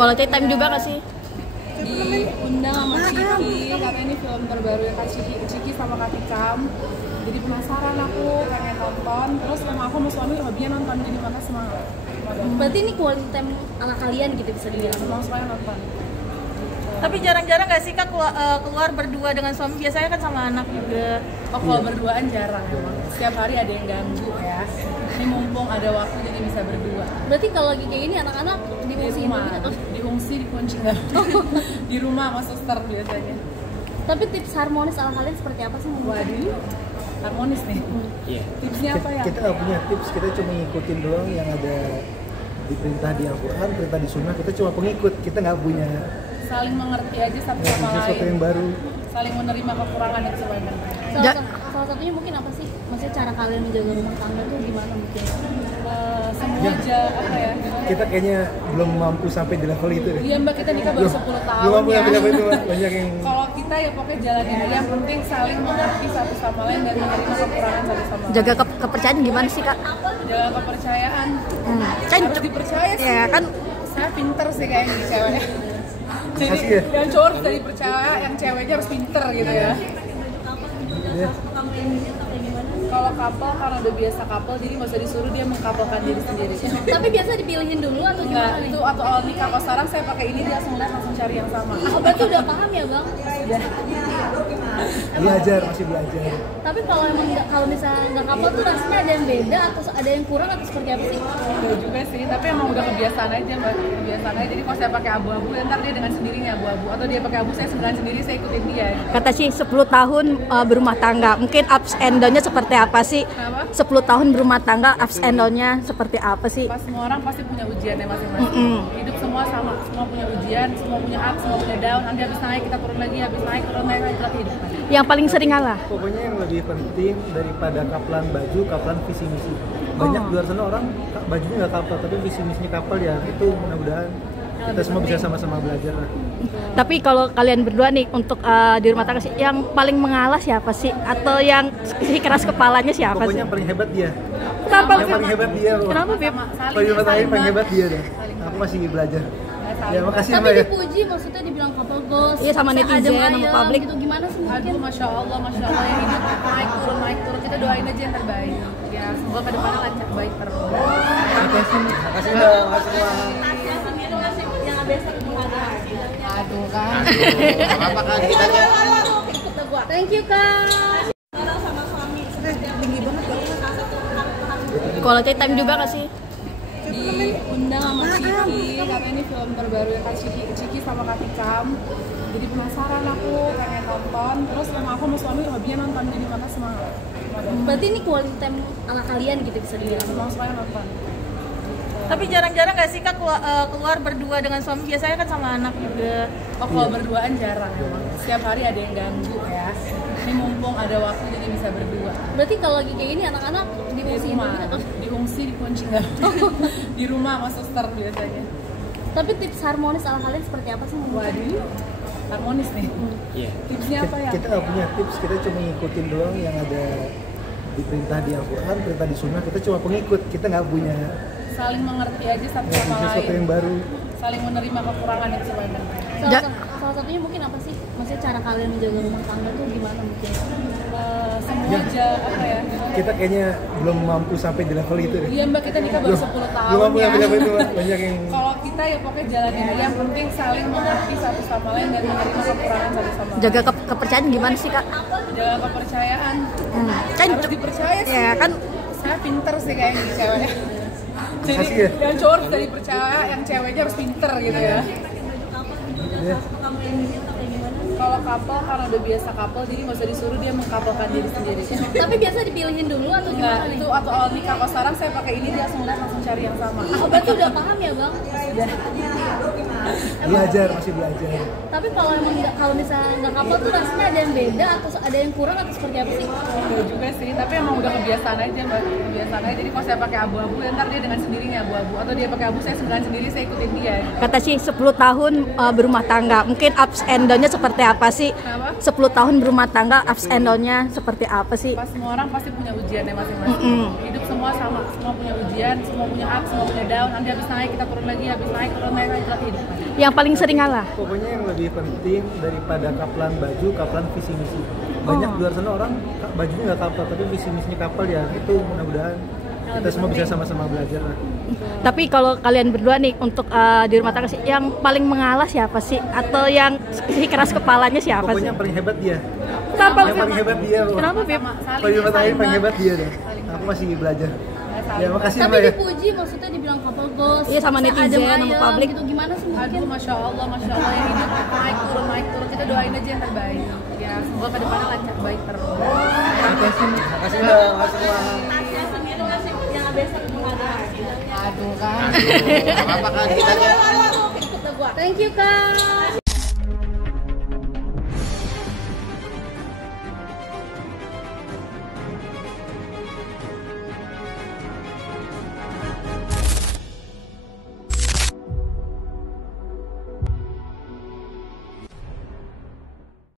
Quality time juga nggak sih? Diundang sama Ciki karena ini film terbaru ya Kak Ciki sama Kak Tikam. Jadi penasaran aku pengen nonton. Terus sama aku sama suami hobinya nonton, jadi mana semangat. Berarti ini quality time ala kalian gitu bisa dibilang. Semua semuanya nonton. Tapi jarang-jarang nggak sih Kak keluar berdua dengan suami? Biasanya kan sama anak juga. Oh, kalau berduaan jarang emang. Setiap hari ada yang ganggu ya. Ini mumpung ada waktu jadi bisa berdua. Berarti kalau lagi kayak gini anak-anak diungsi atau diungsi dikunci nggak? Di rumah sama suster biasanya. Tapi tips harmonis ala kalian seperti apa sih? Waduh, harmonis nih. Iya. Tipsnya apa ya? Kita nggak punya tips, kita cuma ngikutin doang yang ada di perintah di Al-Quran, perintah di Sunnah. Kita cuma pengikut, kita nggak punya Saling mengerti aja satu sama sesuatu yang lain. baru. Saling menerima kekurangan dan sebagainya. Salah satunya mungkin apa sih? Maksudnya cara kalian menjaga rumah tangga tuh gimana mungkin? Semua apa ya? Kita kayaknya belum mampu sampai di level itu deh. Iya Mbak, kita nikah baru 10 tahun Belum mampu ya. sampai level itu, Mbak. Banyak yang Kalau kita ya pokoknya jalanin aja, yang penting saling mengerti satu sama lain dan menerima kekurangan satu sama lain. Jaga kepercayaan gimana sih Kak? Jaga kepercayaan. Kan Harus dipercaya sih. ya kan Saya pinter sih kayaknya nih ceweknya. Jadi Makasih ya. yang cowok harus dipercaya, yang ceweknya harus pinter gitu ya. ya, Kalau couple karena udah biasa couple, jadi nggak usah disuruh, dia mengkapelkan diri sendiri. Tapi biasa dipilihin dulu atau Enggak, gimana? itu atau awal nikah. Kalau sekarang saya pakai ini, dia langsung cari yang sama. Oh, berarti udah paham ya Bang? belajar, masih belajar. Tapi kalau emang kalau misalnya nggak kapal tuh rasanya ada yang beda atau ada yang kurang atau seperti apa sih? Enggak juga sih, tapi emang udah kebiasaan aja Mbak. Kebiasaan aja, jadi kalau saya pakai abu-abu, ntar dia dengan sendirinya abu-abu. Atau dia pakai abu, saya dengan sendiri, saya ikutin dia. kata sih 10 tahun berumah tangga, mungkin ups and down-nya seperti apa sih? Kenapa? 10 tahun berumah tangga, ups and down-nya seperti apa sih? Pas semua orang pasti punya ujiannya masing-masing. Hidup semua sama, semua punya ujian, semua punya up, semua punya down. Nanti habis naik kita turun lagi, habis naik turun lagi, itulah kehidupan. Yang paling sering ngalah? Pokoknya yang lebih penting daripada kaplan baju, kaplan visi misi. Banyak di luar sana orang bajunya nggak kapal, tapi visi misinya kapal ya. Itu mudah-mudahan kita semua bisa sama-sama belajar lah. Tapi kalau kalian berdua nih untuk di rumah tangga sih, yang paling mengalah siapa sih? Atau yang si keras kepalanya siapa Pokoknya sih? yang paling hebat dia. Kenapa? Yang paling hebat dia. Kenapa Beb? Kalau di rumah tangga yang paling hebat dia deh. Aku masih belajar. Ya makasih Tapi Mbak ya. dipuji, maksudnya dibilang couple goals. Iya, sama maksudnya netizen, adem sama ayem publik. gitu. Gimana sih mungkin? Aduh, masya Allah ya hidup naik turun. Kita doain aja yang terbaik. Ya semoga kedepannya lancar baik terus. Makasih Mbak. Makasih Mbak. Yang biasa ada. Aduh kan. Apa kan kita aja. Thank you Kak. Quality time juga nggak sih? Diundang sama Ciki karena ini film terbaru ya Kak Ciki sama Kak Tikam. Jadi penasaran aku pengen nonton. Terus sama aku sama suami hobinya nonton, jadi mana semangat. Berarti ini quality time ala kalian gitu bisa dibilang. Semua semuanya nonton. Tapi jarang-jarang nggak sih Kak keluar berdua dengan suami? Biasanya kan sama anak juga. Oh, kalau berduaan jarang emang. Setiap hari ada yang ganggu ya. Ini mumpung ada waktu jadi bisa berdua. Berarti kalau lagi kayak gini anak-anak Di diungsi rumah, atau diungsi dikunci nggak? Di rumah sama suster biasanya. tapi tips harmonis ala kalian seperti apa sih? Waduh, harmonis nih. Iya. Tipsnya apa ya? Kita nggak punya tips, kita cuma ngikutin doang yang ada di perintah di Al-Quran, perintah di Sunnah. Kita cuma pengikut, kita nggak punya Saling mengerti aja satu sama sesuatu yang lain. baru. Saling menerima kekurangan dan sebagainya. Salah satunya mungkin apa sih? Maksudnya cara kalian menjaga rumah tangga tuh gimana mungkin? Semua apa ya? Kita kayaknya belum mampu sampai di level itu deh. Iya Mbak, kita nikah baru 10 tahun Belum mampu ya. sampai level itu, Mbak. Banyak yang Kalau kita ya pokoknya jalanin aja, yang penting saling mengerti satu sama lain dan menerima kekurangan satu sama lain. Jaga kepercayaan gimana sih Kak? Jaga kepercayaan. Kan Harus dipercaya sih. ya kan Saya pinter sih kayaknya nih ceweknya. Jadi Makasih ya. yang cowok harus dipercaya, yang ceweknya harus pinter gitu ya. ya, Kalau couple karena udah biasa couple, jadi nggak usah disuruh, dia mengkapelkan diri sendiri. Tapi biasa dipilihin dulu atau Enggak, gimana? itu atau awal nikah. Kalau sekarang saya pakai ini, dia langsung cari yang sama. Oh, berarti udah paham ya Bang? belajar, masih belajar. Tapi kalau emang kalau misalnya nggak kapal tuh rasanya ada yang beda atau ada yang kurang atau seperti apa sih? Enggak juga sih, tapi emang udah kebiasaan aja Mbak. Kebiasaan aja, jadi kalau saya pakai abu-abu, ntar dia dengan sendirinya abu-abu. Atau dia pakai abu, saya dengan sendiri, saya ikutin dia. kata sih 10 tahun berumah tangga, mungkin ups and down-nya seperti apa sih? Kenapa? 10 tahun berumah tangga, ups and down-nya seperti apa sih? Pas semua orang pasti punya ujiannya masing-masing. Hidup semua semua sama, semua punya ujian, semua punya up, semua punya down. Nanti habis naik kita turun lagi, habis naik turun lagi, itulah kehidupan. Yang paling sering ngalah? Pokoknya yang lebih penting daripada kaplan baju, kaplan visi misi. Banyak di luar sana orang bajunya nggak kapal, tapi visi misinya kapal ya. Itu mudah-mudahan kita semua bisa sama-sama belajar lah. Tapi kalau kalian berdua nih untuk di rumah tangga sih, yang paling mengalah siapa sih? Atau yang si keras kepalanya siapa sih? Pokoknya yang paling hebat dia. Kenapa? Yang paling hebat dia. Kenapa, Bib? Paling hebat dia, paling hebat dia deh. Aku masih belajar. Ya makasih Tapi Mbak ya. dipuji, maksudnya dibilang couple goals. Iya, sama netizen, sama publik. Gitu gimana sih mungkin? Aduh, masya Allah yang hidup naik turun. Kita doain aja yang terbaik. Ya, semoga ke depannya lancar baik terus. Makasih Mbak, makasih Mbak. Tasya sendiri masih yang besok mengajar. Aduh kan. Apa kan kita Thank you, Kak.